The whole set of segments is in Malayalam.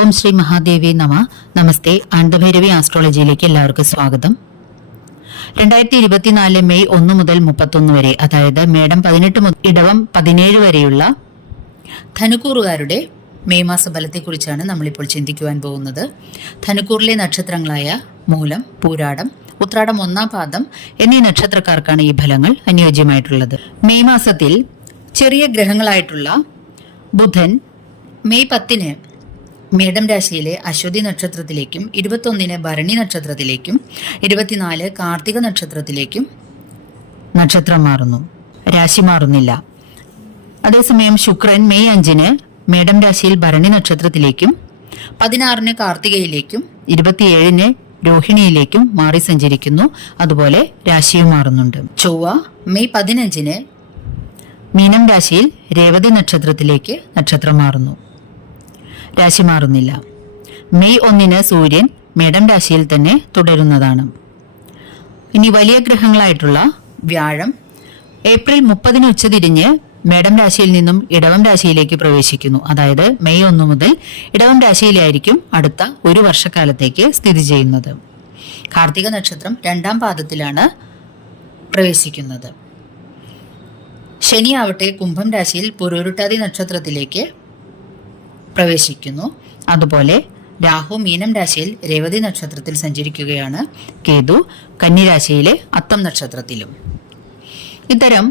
ഓം ശ്രീ മഹാദേവി നമ. നമസ്തേ. ആനന്ദഭൈരവി ആസ്ട്രോളജിയിലേക്ക് എല്ലാവർക്കും സ്വാഗതം. 2024 മെയ് 1 മുതൽ 31 വരെ, അതായത് മേടം 18 മുതൽ ഇടവം 17 വരെയുള്ള ധനുക്കൂറുകാരുടെ മെയ് മാസ ഫലത്തെക്കുറിച്ചാണ് നമ്മളിപ്പോൾ ചിന്തിക്കുവാൻ പോകുന്നത്. ധനുക്കൂറിലെ നക്ഷത്രങ്ങളായ മൂലം, പൂരാടം, ഉത്രാടം 1-ാം പാദം എന്നീ നക്ഷത്രക്കാർക്കാണ് ഈ ഫലങ്ങൾ അനുയോജ്യമായിട്ടുള്ളത്. മെയ് മാസത്തിൽ ചെറിയ ഗ്രഹങ്ങളായിട്ടുള്ള ബുധൻ മെയ് 10-ന് മേടം രാശിയിലെ അശ്വതി നക്ഷത്രത്തിലേക്കും 21-ന് ഭരണി നക്ഷത്രത്തിലേക്കും 24 കാർത്തിക നക്ഷത്രത്തിലേക്കും നക്ഷത്രം മാറുന്നു, രാശി മാറുന്നില്ല. അതേസമയം ശുക്രൻ മെയ് 5-ന് മേടം രാശിയിൽ ഭരണി നക്ഷത്രത്തിലേക്കും 16-ന് കാർത്തികയിലേക്കും 27-ന് രോഹിണിയിലേക്കും മാറി സഞ്ചരിക്കുന്നു. അതുപോലെ രാശിയും മാറുന്നുണ്ട്. ചൊവ്വ മെയ് 15-ന് മീനം രാശിയിൽ രേവതി നക്ഷത്രത്തിലേക്ക് നക്ഷത്രം മാറുന്നു, രാശി മാറുന്നില്ല. മെയ് 1-ന് സൂര്യൻ മേടം രാശിയിൽ തന്നെ തുടരുന്നതാണ്. ഇനി വലിയ ഗ്രഹങ്ങളായിട്ടുള്ള വ്യാഴം ഏപ്രിൽ 30-ന് ഉച്ചതിരിഞ്ഞ് മേടം രാശിയിൽ നിന്നും ഇടവം രാശിയിലേക്ക് പ്രവേശിക്കുന്നു. അതായത് മെയ് 1 മുതൽ ഇടവം രാശിയിലായിരിക്കും അടുത്ത ഒരു വർഷക്കാലത്തേക്ക് സ്ഥിതി ചെയ്യുന്നത്. കാർത്തിക നക്ഷത്രം 2-ാം പാദത്തിലാണ് പ്രവേശിക്കുന്നത്. ശനിയാവട്ടെ കുംഭം രാശിയിൽ പുരോരുട്ടാതി നക്ഷത്രത്തിലേക്ക് പ്രവേശിക്കുന്നു. അതുപോലെ രാഹു മീനം രാശിയിൽ രേവതി നക്ഷത്രത്തിൽ സഞ്ചരിക്കുകയാണ്. കേതു കന്നിരാശിയിലെ അത്തം നക്ഷത്രത്തിലും. ഇത്തരം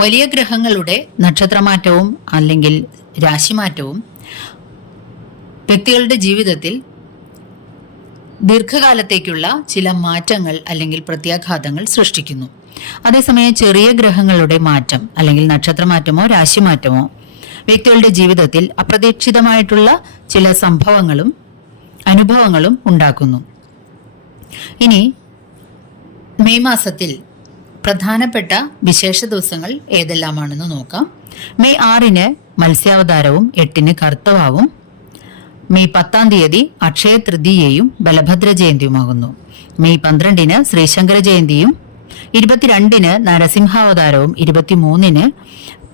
വലിയ ഗ്രഹങ്ങളുടെ നക്ഷത്രമാറ്റവും അല്ലെങ്കിൽ രാശിമാറ്റവും വ്യക്തികളുടെ ജീവിതത്തിൽ ദീർഘകാലത്തേക്കുള്ള ചില മാറ്റങ്ങൾ അല്ലെങ്കിൽ പ്രത്യാഘാതങ്ങൾ സൃഷ്ടിക്കുന്നു. അതേസമയം ചെറിയ ഗ്രഹങ്ങളുടെ മാറ്റം അല്ലെങ്കിൽ നക്ഷത്രമാറ്റമോ രാശിമാറ്റമോ വ്യക്തികളുടെ ജീവിതത്തിൽ അപ്രതീക്ഷിതമായിട്ടുള്ള ചില സംഭവങ്ങളും അനുഭവങ്ങളും ഉണ്ടാക്കുന്നു. ഇനി മെയ് മാസത്തിൽ പ്രധാനപ്പെട്ട വിശേഷ ദിവസങ്ങൾ ഏതെല്ലാമാണെന്ന് നോക്കാം. മെയ് 6-ന് മത്സ്യാവതാരവും 8-ന് കർത്തവാവും മെയ് 10-ാം തീയതി അക്ഷയ തൃതീയയും ബലഭദ്ര ജയന്തിയുമാകുന്നു. മെയ് 12-ന് ശ്രീശങ്കര ജയന്തിയും 22-ന് നരസിംഹാവതാരവും 23-ന്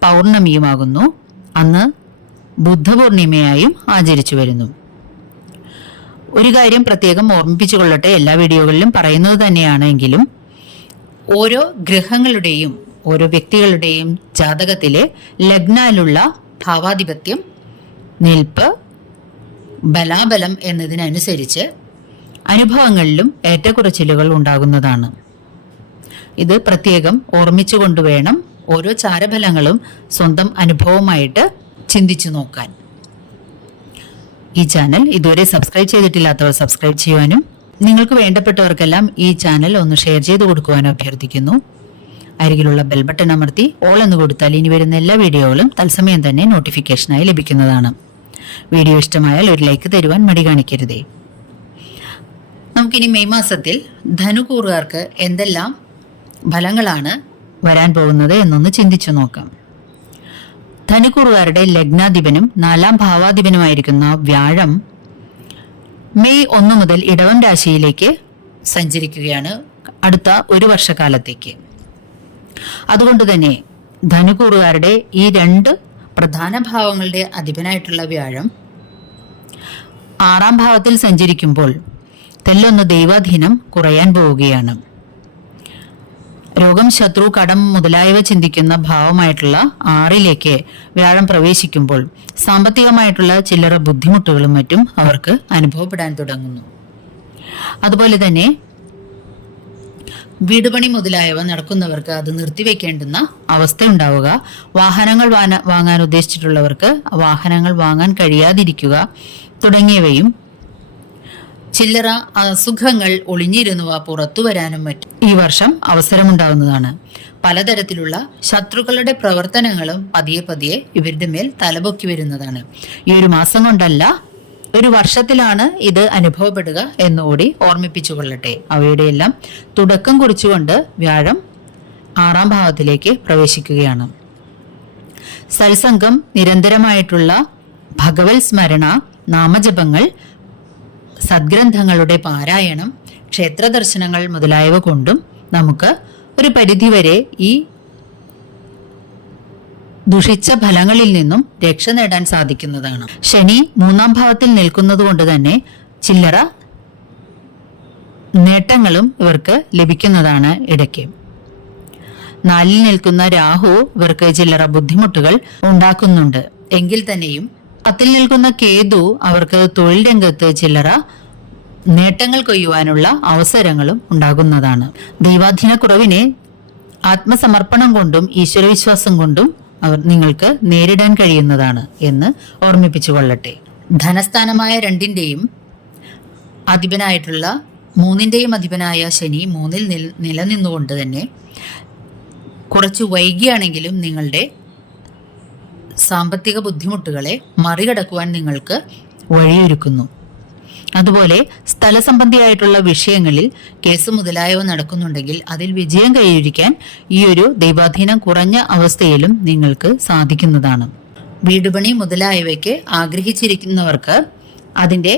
പൗർണമിയുമാകുന്നു. അന്ന് ബുദ്ധപൂർണിമയായും ആചരിച്ചു വരുന്നു. ഒരു കാര്യം പ്രത്യേകം ഓർമ്മിപ്പിച്ചുകൊള്ളട്ടെ, എല്ലാ വീഡിയോകളിലും പറയുന്നത് തന്നെയാണ് എങ്കിലും ഓരോ ഗ്രഹങ്ങളുടെയും ഓരോ വ്യക്തികളുടെയും ജാതകത്തിലെ ലഗ്നാലുള്ള ഭാവാധിപത്യം, നിൽപ്പ്, ബലാബലം എന്നതിനനുസരിച്ച് അനുഭവങ്ങളിലും ഏറ്റക്കുറച്ചിലുകൾ ഉണ്ടാകുന്നതാണ്. ഇത് പ്രത്യേകം ഓർമ്മിച്ചുകൊണ്ട് വേണം ഓരോ ചാരഫലങ്ങളും സ്വന്തം അനുഭവമായിട്ട് ചിന്തിച്ചു നോക്കാൻ. ഈ ചാനൽ ഇതുവരെ സബ്സ്ക്രൈബ് ചെയ്തിട്ടില്ലാത്തവർ സബ്സ്ക്രൈബ് ചെയ്യുവാനും നിങ്ങൾക്ക് വേണ്ടപ്പെട്ടവർക്കെല്ലാം ഈ ചാനൽ ഒന്ന് ഷെയർ ചെയ്ത് കൊടുക്കുവാനും അഭ്യർത്ഥിക്കുന്നു. അരികിലുള്ള ബെൽ ബട്ടൺ അമർത്തി ഓൾ എന്ന് കൊടുത്താൽ ഇനി വരുന്ന എല്ലാ വീഡിയോകളും തത്സമയം തന്നെ നോട്ടിഫിക്കേഷനായി ലഭിക്കുന്നതാണ്. വീഡിയോ ഇഷ്ടമായാൽ ഒരു ലൈക്ക് തരുവാൻ മടി കാണിക്കരുതേ. നമുക്കിനി മെയ് മാസത്തിൽ ധനുക്കൂറുകാർക്ക് എന്തെല്ലാം ഫലങ്ങളാണ് വരാൻ പോകുന്നത് എന്നൊന്ന് ചിന്തിച്ചു നോക്കാം. ധനുക്കൂറുകാരുടെ ലഗ്നാധിപനും 4-ാം ഭാവാധിപനുമായിരിക്കുന്ന വ്യാഴം മെയ് 1 മുതൽ ഇടവം രാശിയിലേക്ക് സഞ്ചരിക്കുകയാണ് അടുത്ത ഒരു വർഷക്കാലത്തേക്ക്. അതുകൊണ്ട് തന്നെ ധനുക്കൂറുകാരുടെ ഈ 2 പ്രധാന ഭാവങ്ങളുടെ അധിപനായിട്ടുള്ള വ്യാഴം 6-ാം ഭാവത്തിൽ സഞ്ചരിക്കുമ്പോൾ തെല്ലൊന്ന് ദൈവാധീനം കുറയാൻ പോവുകയാണ്. രോഗം, ശത്രു, കടം മുതലായവ ചിന്തിക്കുന്ന ഭാവമായിട്ടുള്ള 6-ലേക്ക് വ്യാഴം പ്രവേശിക്കുമ്പോൾ സാമ്പത്തികമായിട്ടുള്ള ചില്ലറ ബുദ്ധിമുട്ടുകളും മറ്റും അവർക്ക് അനുഭവപ്പെടാൻ തുടങ്ങുന്നു. അതുപോലെ തന്നെ വീടുപണി മുതലായവ നടക്കുന്നവർക്ക് അത് നിർത്തിവെക്കേണ്ടുന്ന അവസ്ഥ ഉണ്ടാവുക, വാഹനങ്ങൾ വാങ്ങാൻ ഉദ്ദേശിച്ചിട്ടുള്ളവർക്ക് വാഹനങ്ങൾ വാങ്ങാൻ കഴിയാതിരിക്കുക തുടങ്ങിയവയും, ചില്ലറ അസുഖങ്ങൾ ഒളിഞ്ഞിരുന്നുവ പുറത്തു വരാനും മറ്റും ഈ വർഷം അവസരമുണ്ടാകുന്നതാണ്. പലതരത്തിലുള്ള ശത്രുക്കളുടെ പ്രവർത്തനങ്ങളും പതിയെ പതിയെ ഇവരുടെ മേൽ തലപൊക്കി വരുന്നതാണ്. ഈ ഒരു മാസം കൊണ്ടല്ല, ഒരു വർഷത്തിലാണ് ഇത് അനുഭവപ്പെടുക എന്നുകൂടി ഓർമ്മിപ്പിച്ചു കൊള്ളട്ടെ. അവയുടെ എല്ലാം തുടക്കം കുറിച്ചുകൊണ്ട് വ്യാഴം 6-ാം ഭാവത്തിലേക്ക് പ്രവേശിക്കുകയാണ്. സത്സംഗം, നിരന്തരമായിട്ടുള്ള ഭഗവത് സ്മരണ, നാമജപങ്ങൾ, സദ്ഗ്രന്ഥങ്ങളുടെ പാരായണം, ക്ഷേത്രദർശനങ്ങൾ മുതലായവ കൊണ്ടും നമുക്ക് ഒരു പരിധിവരെ ഈ ദുഷിച്ച ഫലങ്ങളിൽ നിന്നും രക്ഷ നേടാൻ സാധിക്കുന്നതാണ്. ശനി 3-ാം ഭാവത്തിൽ നിൽക്കുന്നത് കൊണ്ട് തന്നെ ചില്ലറ നേട്ടങ്ങളും ഇവർക്ക് ലഭിക്കുന്നതാണ്. ഇടയ്ക്ക് 4-ൽ നിൽക്കുന്ന രാഹു ഇവർക്ക് ചില്ലറ ബുദ്ധിമുട്ടുകൾ ഉണ്ടാക്കുന്നുണ്ട്. എങ്കിൽ തന്നെയും 10-ൽ നിൽക്കുന്ന കേതു അവർക്ക് തൊഴിൽ രംഗത്ത് ചില്ലറ നേട്ടങ്ങൾ കൊയ്യുവാനുള്ള അവസരങ്ങളും ഉണ്ടാകുന്നതാണ്. ദൈവാധീന കുറവിനെ ആത്മസമർപ്പണം കൊണ്ടും ഈശ്വരവിശ്വാസം കൊണ്ടും നിങ്ങൾക്ക് നേരിടാൻ കഴിയുന്നതാണ് എന്ന് ഓർമ്മിപ്പിച്ചു കൊള്ളട്ടെ. ധനസ്ഥാനമായ 2-ന്റെയും അധിപനായിട്ടുള്ള 3-ന്റെയും അധിപനായ ശനി 3-ൽ നിലനിന്നുകൊണ്ട് തന്നെ കുറച്ച് വൈകിയാണെങ്കിലും നിങ്ങളുടെ സാമ്പത്തിക ബുദ്ധിമുട്ടുകളെ മറികടക്കുവാൻ നിങ്ങൾക്ക് വഴിയൊരുക്കുന്നു. അതുപോലെ സ്ഥലസംബന്ധിയായിട്ടുള്ള വിഷയങ്ങളിൽ കേസ് മുതലായവ നടക്കുന്നുണ്ടെങ്കിൽ അതിൽ വിജയം കൈവരിക്കാൻ ഈ ഒരു ദൈവാധീനം കുറഞ്ഞ അവസ്ഥയിലും നിങ്ങൾക്ക് സാധിക്കുന്നതാണ്. വീടുപണി മുതലായവയ്ക്ക് ആഗ്രഹിച്ചിരിക്കുന്നവർക്ക് അതിൻ്റെ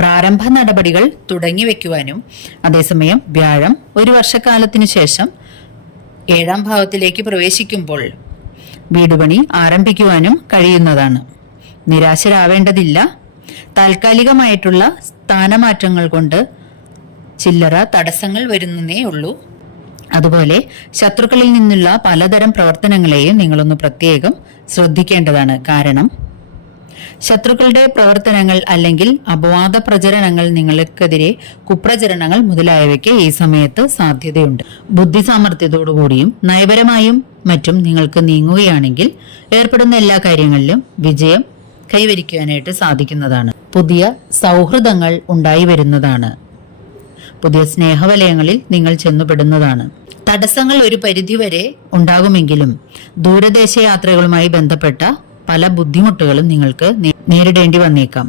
പ്രാരംഭ നടപടികൾ തുടങ്ങി വയ്ക്കുവാനും, അതേസമയം വ്യാഴം 1 വർഷക്കാലത്തിനു ശേഷം 7-ാം ഭാവത്തിലേക്ക് പ്രവേശിക്കുമ്പോൾ വീടുപണി ആരംഭിക്കുവാനും കഴിയുന്നതാണ്. നിരാശരാവേണ്ടതില്ല. താൽക്കാലികമായിട്ടുള്ള സ്ഥാനമാറ്റങ്ങൾ കൊണ്ട് ചില്ലറ തടസ്സങ്ങൾ വരുന്നേ ഉള്ളൂ. അതുപോലെ ശത്രുക്കളിൽ നിന്നുള്ള പലതരം പ്രവർത്തനങ്ങളെയും നിങ്ങളൊന്ന് പ്രത്യേകം ശ്രദ്ധിക്കേണ്ടതാണ്. കാരണം ശത്രുക്കളുടെ പ്രവർത്തനങ്ങൾ അല്ലെങ്കിൽ അപവാദ പ്രചരണങ്ങൾ, നിങ്ങൾക്കെതിരെ കുപ്രചരണങ്ങൾ മുതലായവയ്ക്ക് ഈ സമയത്ത് സാധ്യതയുണ്ട്. ബുദ്ധി സാമർഥ്യത്തോടുകൂടിയും നയപരമായും മറ്റും നിങ്ങൾക്ക് നീങ്ങുകയാണെങ്കിൽ ഏർപ്പെടുന്ന എല്ലാ കാര്യങ്ങളിലും വിജയം കൈവരിക്കുവാനായിട്ട് സാധിക്കുന്നതാണ്. പുതിയ സൗഹൃദങ്ങൾ ഉണ്ടായി വരുന്നതാണ്. പുതിയ സ്നേഹവലയങ്ങളിൽ നിങ്ങൾ ചെന്നുപെടുന്നതാണ്. തടസ്സങ്ങൾ ഒരു പരിധിവരെ ഉണ്ടാകുമെങ്കിലും ദൂരദേശ യാത്രകളുമായി ബന്ധപ്പെട്ട പല ബുദ്ധിമുട്ടുകളും നിങ്ങൾക്ക് നേരിടേണ്ടി വന്നേക്കാം.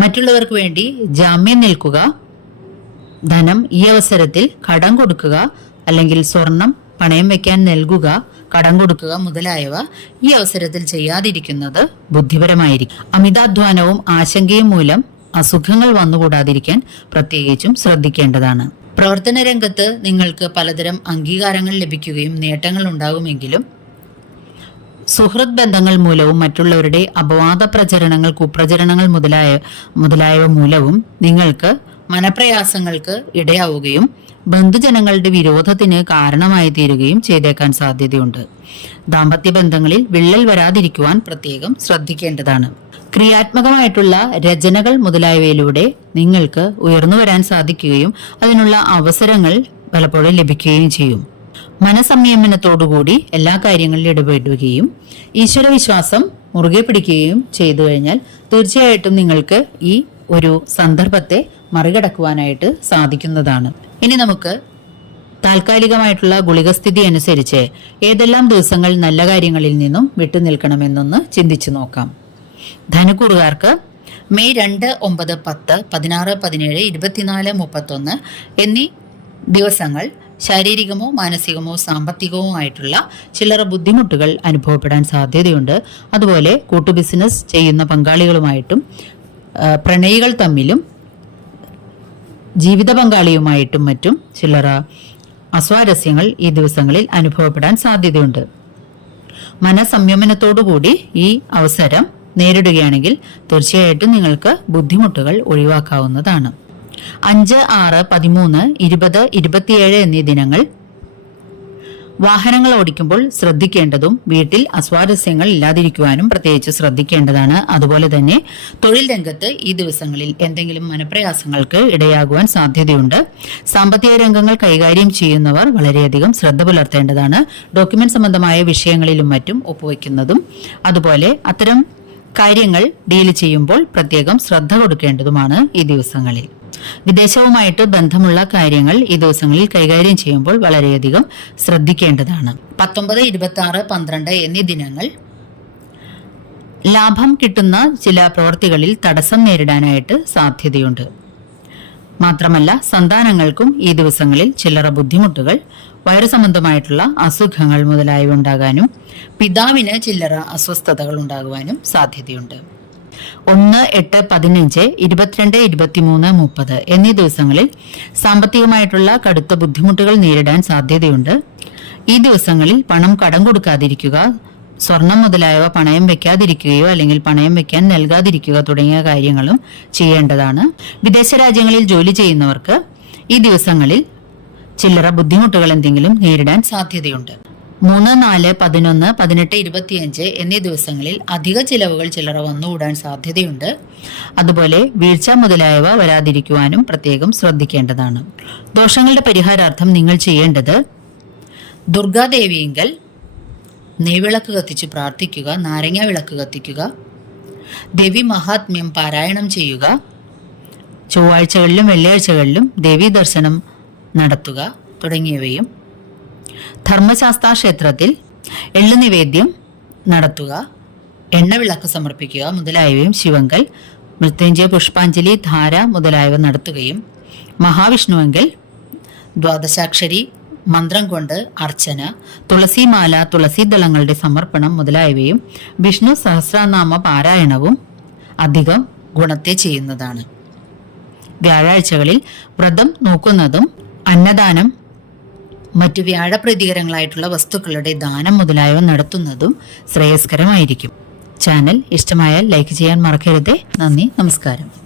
മറ്റുള്ളവർക്ക് വേണ്ടി ജാമ്യം നിൽക്കുക, ധനം ഈ അവസരത്തിൽ കടം കൊടുക്കുക, അല്ലെങ്കിൽ സ്വർണം പണയം വെക്കാൻ നൽകുക, കടം കൊടുക്കുക മുതലായവ ഈ അവസരത്തിൽ ചെയ്യാതിരിക്കുന്നത് ബുദ്ധിപരമായിരിക്കും. അമിതാധ്വാനവും ആശങ്കയും മൂലം അസുഖങ്ങൾ വന്നുകൂടാതിരിക്കാൻ പ്രത്യേകിച്ചും ശ്രദ്ധിക്കേണ്ടതാണ്. പ്രവർത്തന രംഗത്ത് നിങ്ങൾക്ക് പലതരം അംഗീകാരങ്ങൾ ലഭിക്കുകയും നേട്ടങ്ങൾ ഉണ്ടാകുമെങ്കിലും സുഹൃത്ത് ബന്ധങ്ങൾ മൂലവും മറ്റുള്ളവരുടെ അപവാദ പ്രചരണങ്ങൾ, കുപ്രചരണങ്ങൾ മുതലായവ മൂലവും നിങ്ങൾക്ക് മനപ്രയാസങ്ങൾക്ക് ഇടയാവുകയും ബന്ധുജനങ്ങളുടെ വിരോധത്തിന് കാരണമായി തീരുകയും ചെയ്തേക്കാൻ സാധ്യതയുണ്ട്. ദാമ്പത്യ ബന്ധങ്ങളിൽ വിള്ളൽ വരാതിരിക്കുവാൻ പ്രത്യേകം ശ്രദ്ധിക്കേണ്ടതാണ്. ക്രിയാത്മകമായിട്ടുള്ള രചനകൾ മുതലായവയിലൂടെ നിങ്ങൾക്ക് ഉയർന്നു വരാൻ സാധിക്കുകയും അതിനുള്ള അവസരങ്ങൾ പലപ്പോഴും ലഭിക്കുകയും ചെയ്യും. മനസംയമനത്തോടുകൂടി എല്ലാ കാര്യങ്ങളിലും ഇടപെടുകയും ഈശ്വരവിശ്വാസം മുറുകെ പിടിക്കുകയും ചെയ്തു കഴിഞ്ഞാൽ തീർച്ചയായിട്ടും നിങ്ങൾക്ക് ഈ ഒരു സന്ദർഭത്തെ മറികടക്കുവാനായിട്ട് സാധിക്കുന്നതാണ്. ഇനി നമുക്ക് താൽക്കാലികമായിട്ടുള്ള ഗുളികസ്ഥിതി അനുസരിച്ച് ഏതെല്ലാം ദിവസങ്ങൾ നല്ല കാര്യങ്ങളിൽ നിന്നും വിട്ടുനിൽക്കണമെന്നൊന്ന് ചിന്തിച്ചു നോക്കാം. ധനുക്കൂറുകാർക്ക് മെയ് 2, 9, 10, 16, 17, 24, 31 എന്നീ ദിവസങ്ങൾ ശാരീരികമോ മാനസികമോ സാമ്പത്തികമോ ആയിട്ടുള്ള ചില്ലറ ബുദ്ധിമുട്ടുകൾ അനുഭവപ്പെടാൻ സാധ്യതയുണ്ട്. അതുപോലെ കൂട്ടു ബിസിനസ് ചെയ്യുന്ന പങ്കാളികളുമായിട്ടും പ്രണയികൾ തമ്മിലും ജീവിത പങ്കാളിയുമായിട്ടും മറ്റും ചില്ലറ അസ്വാരസ്യങ്ങൾ ഈ ദിവസങ്ങളിൽ അനുഭവപ്പെടാൻ സാധ്യതയുണ്ട്. മനസംയമനത്തോടുകൂടി ഈ അവസരം നേരിടുകയാണെങ്കിൽ തീർച്ചയായിട്ടും നിങ്ങൾക്ക് ബുദ്ധിമുട്ടുകൾ ഒഴിവാക്കാവുന്നതാണ്. 5, 6, 13, 20, 27 എന്നീ ദിനങ്ങൾ വാഹനങ്ങൾ ഓടിക്കുമ്പോൾ ശ്രദ്ധിക്കേണ്ടതും വീട്ടിൽ അസ്വാരസ്യങ്ങൾ ഇല്ലാതിരിക്കുവാനും പ്രത്യേകിച്ച് ശ്രദ്ധിക്കേണ്ടതാണ്. അതുപോലെ തന്നെ തൊഴിൽ രംഗത്ത് ഈ ദിവസങ്ങളിൽ എന്തെങ്കിലും മനപ്രയാസങ്ങൾക്ക് ഇടയാകുവാൻ സാധ്യതയുണ്ട്. സാമ്പത്തിക രംഗങ്ങൾ കൈകാര്യം ചെയ്യുന്നവർ വളരെയധികം ശ്രദ്ധ പുലർത്തേണ്ടതാണ്. ഡോക്യുമെന്റ് സംബന്ധമായ വിഷയങ്ങളിലും മറ്റും ഒപ്പുവെക്കുന്നതും അതുപോലെ അത്തരം കാര്യങ്ങൾ ഡീൽ ചെയ്യുമ്പോൾ പ്രത്യേകം ശ്രദ്ധ കൊടുക്കേണ്ടതുമാണ് ഈ ദിവസങ്ങളിൽ. വിദേശവുമായിട്ട് ബന്ധമുള്ള കാര്യങ്ങൾ ഈ ദിവസങ്ങളിൽ കൈകാര്യം ചെയ്യുമ്പോൾ വളരെയധികം ശ്രദ്ധിക്കേണ്ടതാണ്. 19, 26, 12 എന്നീ ദിനങ്ങൾ ലാഭം കിട്ടുന്ന ചില പ്രവൃത്തികളിൽ തടസ്സം നേരിടാനായിട്ട് സാധ്യതയുണ്ട്. മാത്രമല്ല സന്താനങ്ങൾക്കും ഈ ദിവസങ്ങളിൽ ചില്ലറ ബുദ്ധിമുട്ടുകൾ, വയറു സംബന്ധമായിട്ടുള്ള അസുഖങ്ങൾ മുതലായവ ഉണ്ടാകാനും പിതാവിന് ചില്ലറ അസ്വസ്ഥതകൾ ഉണ്ടാകുവാനും സാധ്യതയുണ്ട്. 1, 8, 15, 22, 23, 30 എന്നീ ദിവസങ്ങളിൽ സാമ്പത്തികമായിട്ടുള്ള കടുത്ത ബുദ്ധിമുട്ടുകൾ നേരിടാൻ സാധ്യതയുണ്ട്. ഈ ദിവസങ്ങളിൽ പണം കടം കൊടുക്കാതിരിക്കുക, സ്വർണം മുതലായവ പണയം വെക്കാതിരിക്കുകയോ അല്ലെങ്കിൽ പണയം വെക്കാൻ നൽകാതിരിക്കുക തുടങ്ങിയ കാര്യങ്ങളും ചെയ്യേണ്ടതാണ്. വിദേശ രാജ്യങ്ങളിൽ ജോലി ചെയ്യുന്നവർക്ക് ഈ ദിവസങ്ങളിൽ ചില്ലറ ബുദ്ധിമുട്ടുകൾ എന്തെങ്കിലും നേരിടാൻ സാധ്യതയുണ്ട്. 3, 4, 11, 18, 25 എന്നീ ദിവസങ്ങളിൽ അധിക ചിലവുകൾ ചില്ലറ വന്നുകൂടാൻ സാധ്യതയുണ്ട്. അതുപോലെ വീഴ്ച മുതലായവ വരാതിരിക്കുവാനും പ്രത്യേകം ശ്രദ്ധിക്കേണ്ടതാണ്. ദോഷങ്ങളുടെ പരിഹാരാർത്ഥം നിങ്ങൾ ചെയ്യേണ്ടത് ദുർഗാദേവിയെങ്കിൽ നെയ്വിളക്ക് കത്തിച്ച് പ്രാർത്ഥിക്കുക, നാരങ്ങ വിളക്ക് കത്തിക്കുക, ദേവി മഹാത്മ്യം പാരായണം ചെയ്യുക, ചൊവ്വാഴ്ചകളിലും വെള്ളിയാഴ്ചകളിലും ദേവീ ദർശനം നടത്തുക തുടങ്ങിയവയും, ധർമ്മശാസ്ത്ര ക്ഷേത്രത്തിൽ എള്ളു നിവേദ്യം നടത്തുക, എണ്ണവിളക്ക് സമർപ്പിക്കുക മുതലായവയും, ശിവങ്കൽ മൃത്യുഞ്ജയ പുഷ്പാഞ്ജലി ധാര മുതലായവ നടത്തുകയും, മഹാവിഷ്ണുവെങ്കിൽ ദ്വാദശാക്ഷരി മന്ത്രം കൊണ്ട് അർച്ചന, തുളസിമാല, തുളസീദളങ്ങളുടെ സമർപ്പണം മുതലായവയും വിഷ്ണു സഹസ്രനാമ പാരായണവും അധികം ഗുണത്തെ ചെയ്യുന്നതാണ്. വ്യാഴാഴ്ചകളിൽ വ്രതം നോക്കുന്നതും അന്നദാനം, മറ്റു വ്യാഴപ്രീതികരങ്ങളായിട്ടുള്ള വസ്തുക്കളുടെ ദാനം മുതലായവ നടത്തുന്നതും ശ്രേയസ്കരമായിരിക്കും. ചാനൽ ഇഷ്ടമായാൽ ലൈക്ക് ചെയ്യാൻ മറക്കരുത്. നന്ദി, നമസ്കാരം.